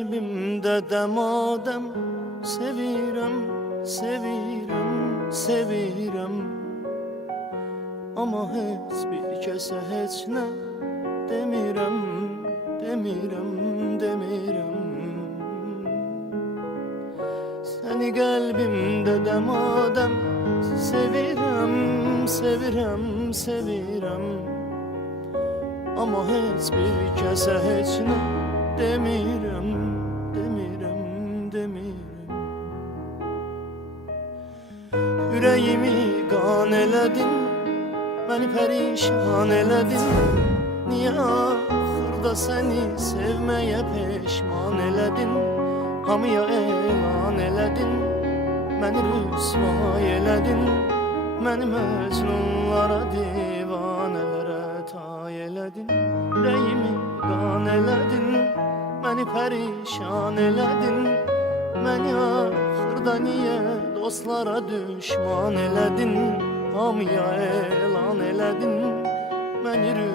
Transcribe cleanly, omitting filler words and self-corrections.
Kalbimdə dəmadəm sevirəm, sevirəm, sevirəm. Amma heç bir kəsə heç nə demirəm, demirəm, demirəm. Səni qəlbimdə dəmadəm sevirəm, sevirəm, sevirəm. Amma heç bir kəsə heç nə demirəm, demirəm, demirəm. Ürəyimi qan elədin, məni pərişan elədin. Niyə axırda səni sevməyə peşman elədin? Hamıya elan elədin, məni rüsvay elədin. Məni məcnunlara, divanələrə tay elədin. Ürəyimi qan elədin, məni pərişan elədin. Məni axırda niyə dostlara düşman elədin? Hamıya elan elədin, məni